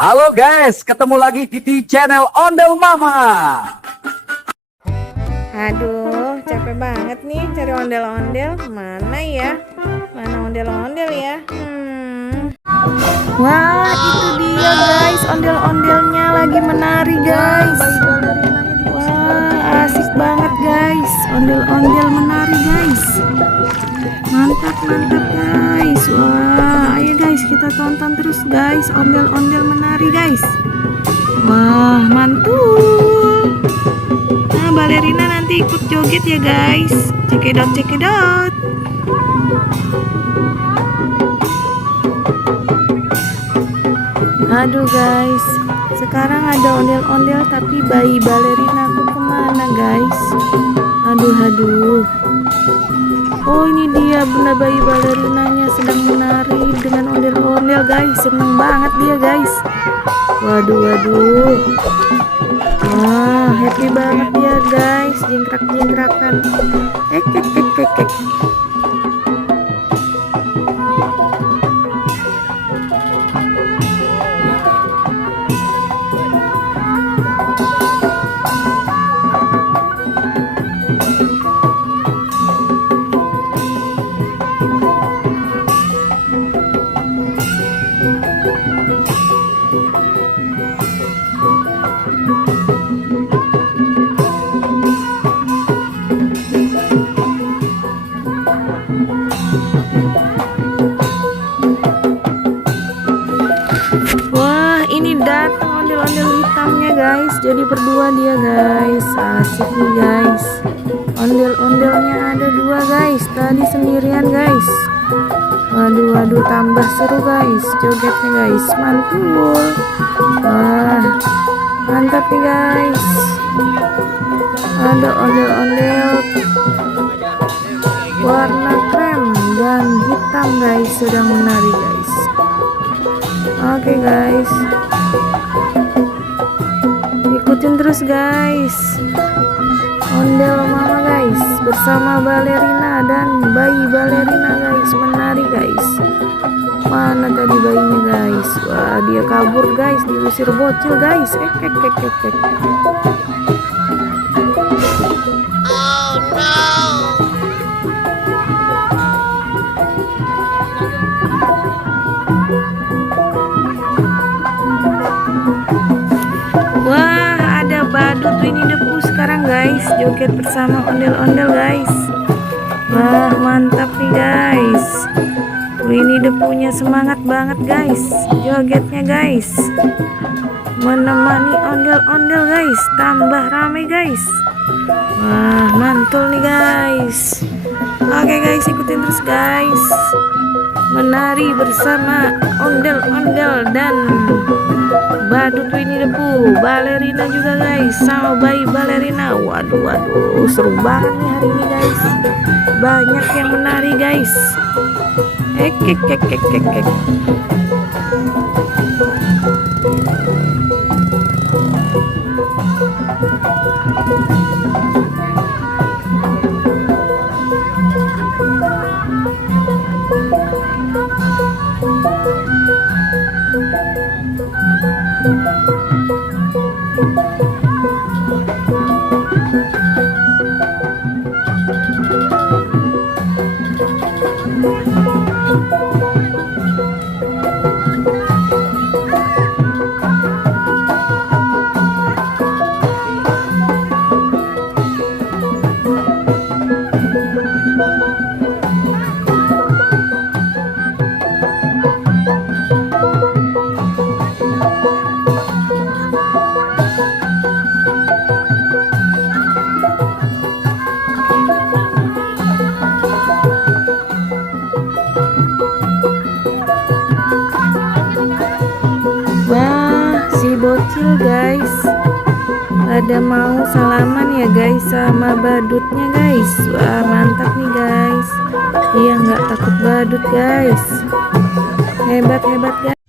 Halo guys, ketemu lagi di channel Ondel Mama. Aduh, capek banget nih cari ondel-ondel. Mana ya? Mana ondel-ondel ya? Wah, itu dia guys, ondel-ondelnya lagi menari guys. Wah, asik banget guys, ondel-ondel menari guys. Mantap, mantap guys. Wah, ayo guys kita tonton terus guys, ondel-ondel menari guys. Wah, mantul. Nah, balerina nanti ikut joget ya guys. Cekedot, cekedot. Aduh guys, sekarang ada ondel-ondel tapi bayi balerina aku kemana guys? Aduh. Oh, ini dia bunda bayi balerinanya sedang menari dengan ondel-ondel guys. Seneng banget dia guys. Waduh. Wah, happy banget dia guys, jingkrak-jingkrakan. Ek. Wah, ini datang ondel-ondel hitamnya guys. Jadi berdua dia guys. Asik nih guys. Ondel-ondelnya ada dua guys. Tadi sendirian guys. Waduh, tambah seru guys jogetnya guys. Mantul. Wah, mantap nih guys. Ada ondel-ondel warna krem dan hitam guys sedang menari guys. Oke guys, ikutin terus guys ondel mama guys bersama balerina dan bayi balerina guys menari guys. Mana tadi bayinya guys? Wah, dia kabur guys, diusir bocil guys. Ek. Wah, ada badut Winnie the Pooh sekarang guys, joget bersama ondel-ondel guys. Wah, mantap nih guys. Winnie the Pooh-nya semangat banget guys, jogetnya guys. Menemani ondel-ondel guys, tambah rame guys. Wah, mantul nih guys. Oke guys, ikutin terus guys. Menari bersama ondel-ondel dan badut Winnie the Pooh, balerina juga guys, sama bayi balerina. Waduh, seru banget nih hari ini guys. Banyak yang menari guys. Ek. Wah, si bocil guys pada mau salaman ya guys sama badutnya guys. Wah, mantap nih guys. Dia nggak takut badut guys. Hebat guys.